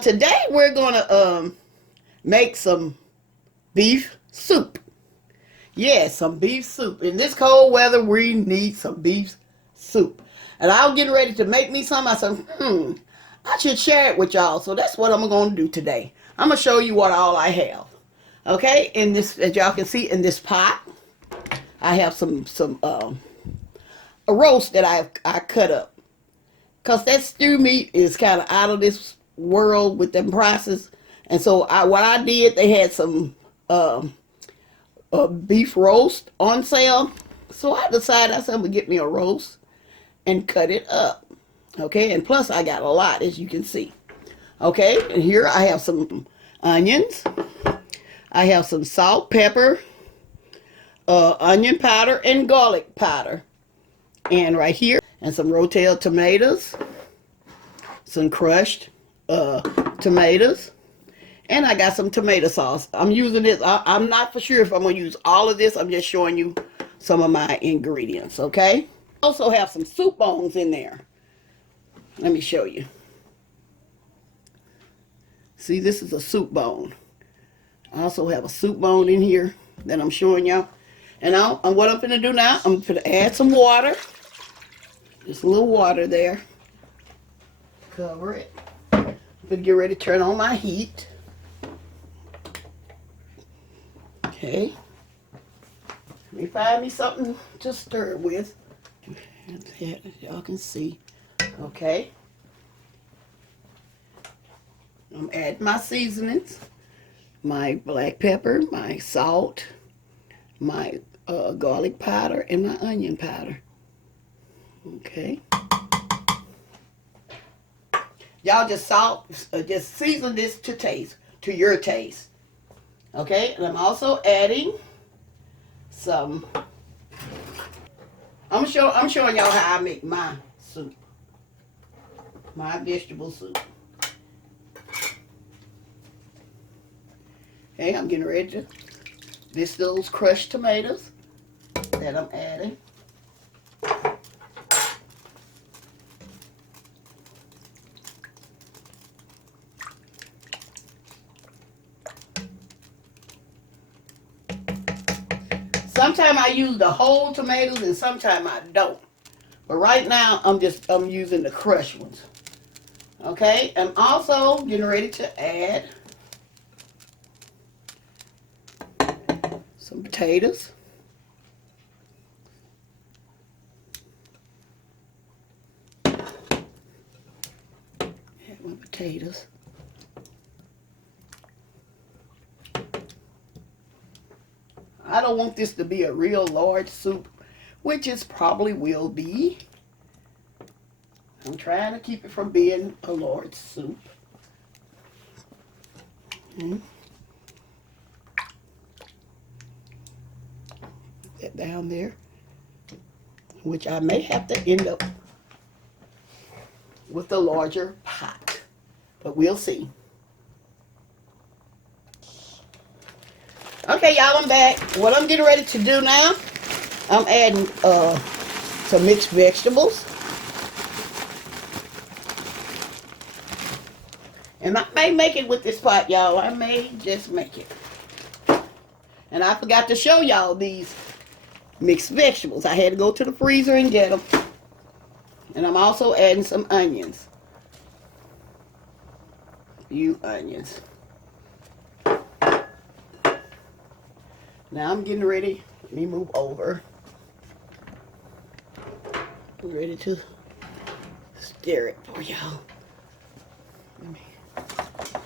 Today we're gonna make some beef soup. Yes, some beef soup. In this cold weather, we need some beef soup. And I was getting ready to make me some. I said, I should share it with y'all. So that's what I'm going to do today. I'm going to show you what all I have. Okay, in this, as y'all can see, in this pot, I have a roast that I cut up. Because that stew meat is kind of out of this world with them prices. And so what I did, they had some beef roast on sale. So I decided I said I'm going to get me a roast and cut it up. Okay, and plus I got a lot, as you can see. Okay, and here I have some onions. I have some salt, pepper, onion powder, and garlic powder. And right here, and some rotel tomatoes, some crushed tomatoes, and I got some tomato sauce. I'm using this. I'm not for sure if I'm going to use all of this. I'm just showing you some of my ingredients, okay? Also have some soup bones in there. Let me show you. See, this is a soup bone. I also have a soup bone in here that I'm showing y'all. And what I'm going to do now, I'm going to add some water. Just a little water there. Cover it. I'm going to get ready to turn on my heat. Okay. Let me find me something to stir with. Y'all can see. Okay. I'm adding my seasonings. My black pepper, my salt, my garlic powder, and my onion powder. Okay. Y'all just just season this to taste, to your taste. Okay, and I'm also adding some. I'm showing y'all how I make my soup, my vegetable soup. Okay, I'm getting ready to. This those crushed tomatoes that I'm adding. Sometimes I use the whole tomatoes and sometimes I don't. But right now I'm using the crushed ones. Okay, I'm also getting ready to add some potatoes. Add my potatoes. I don't want this to be a real large soup, which it probably will be. I'm trying to keep it from being a large soup. Put that down there, which I may have to end up with a larger pot, but we'll see. Okay, y'all, I'm back. What I'm getting ready to do now, I'm adding some mixed vegetables. And I may make it with this pot, y'all. I may just make it. And I forgot to show y'all these mixed vegetables. I had to go to the freezer and get them. And I'm also adding some onions. A few onions. Now I'm getting ready. Let me move over. I'm ready to stir it for y'all. Let me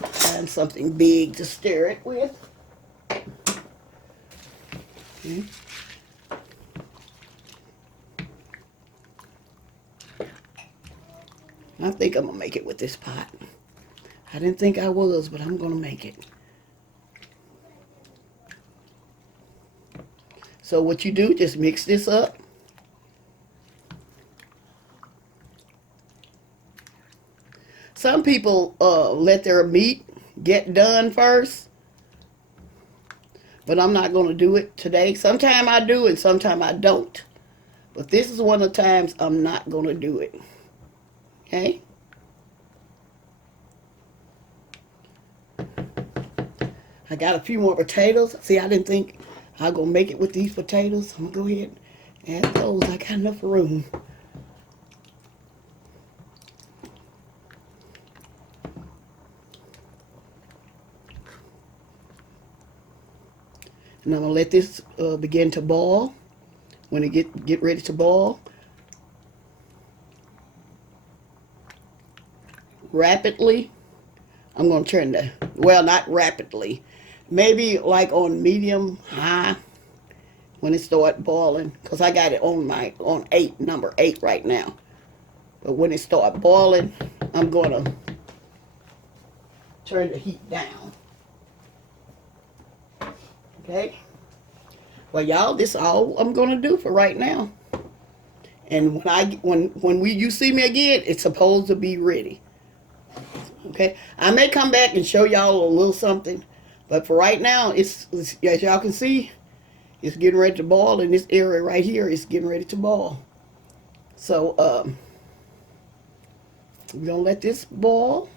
find something big to stir it with. Okay. I think I'm going to make it with this pot. I didn't think I was, but I'm going to make it. So what you do, just mix this up. Some people let their meat get done first. But I'm not going to do it today. Sometime I do and sometime I don't. But this is one of the times I'm not going to do it. Okay? I got a few more potatoes. See, I didn't think I was going to make it with these potatoes. I'm going to go ahead and add those. I got enough room. And I'm going to let this begin to boil. When it get ready to boil, rapidly, I'm going to turn the, well, not rapidly, maybe like on medium high when it start boiling, because I got it on number 8 right now. But when it start boiling, I'm going to turn the heat down. Okay. Well, y'all, this is all I'm going to do for right now. And when you see me again, it's supposed to be ready. Okay, I may come back and show y'all a little something, but for right now, it's as y'all can see, it's getting ready to boil, and this area right here is getting ready to boil. So we're gonna let this boil,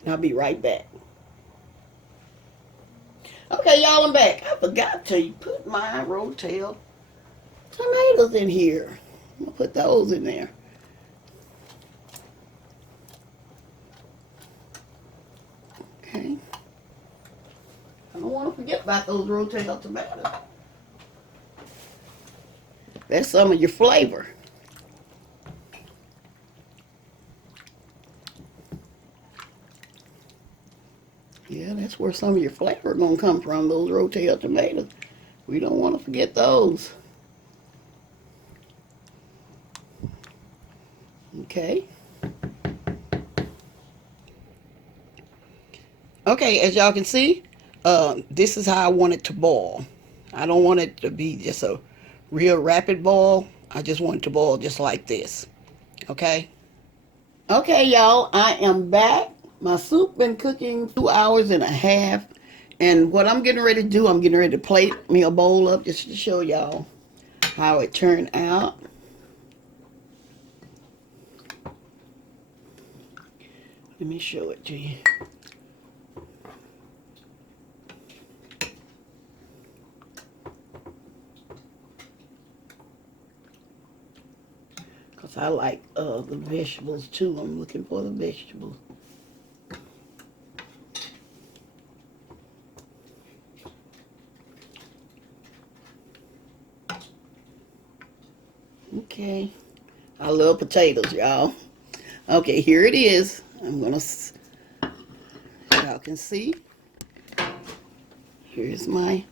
and I'll be right back. Okay, y'all, I'm back. I forgot to put my rotel tomatoes in here. I'm gonna put those in there. Okay. I don't want to forget about those rotel tomatoes. That's some of your flavor. Yeah, that's where some of your flavor gonna come from, those rotel tomatoes. We don't want to forget those. Okay. Okay, as y'all can see, this is how I want it to boil. I don't want it to be just a real rapid boil. I just want it to boil just like this. Okay? Okay, y'all, I am back. My soup been cooking 2.5 hours. And what I'm getting ready to do, I'm getting ready to plate me a bowl up just to show y'all how it turned out. Let me show it to you. Because I like the vegetables too. I'm looking for the vegetables. Okay. I love potatoes, y'all. Okay, here it is. I'm going to, y'all can see. Here's my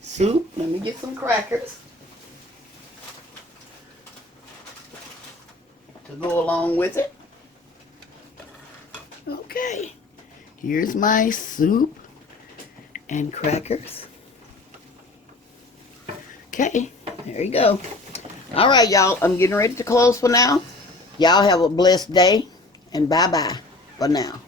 soup. Let me get some crackers to go along with it. Okay, here's my soup and crackers. Okay, there you go. All right, y'all, I'm getting ready to close for now. Y'all have a blessed day, and bye-bye for now.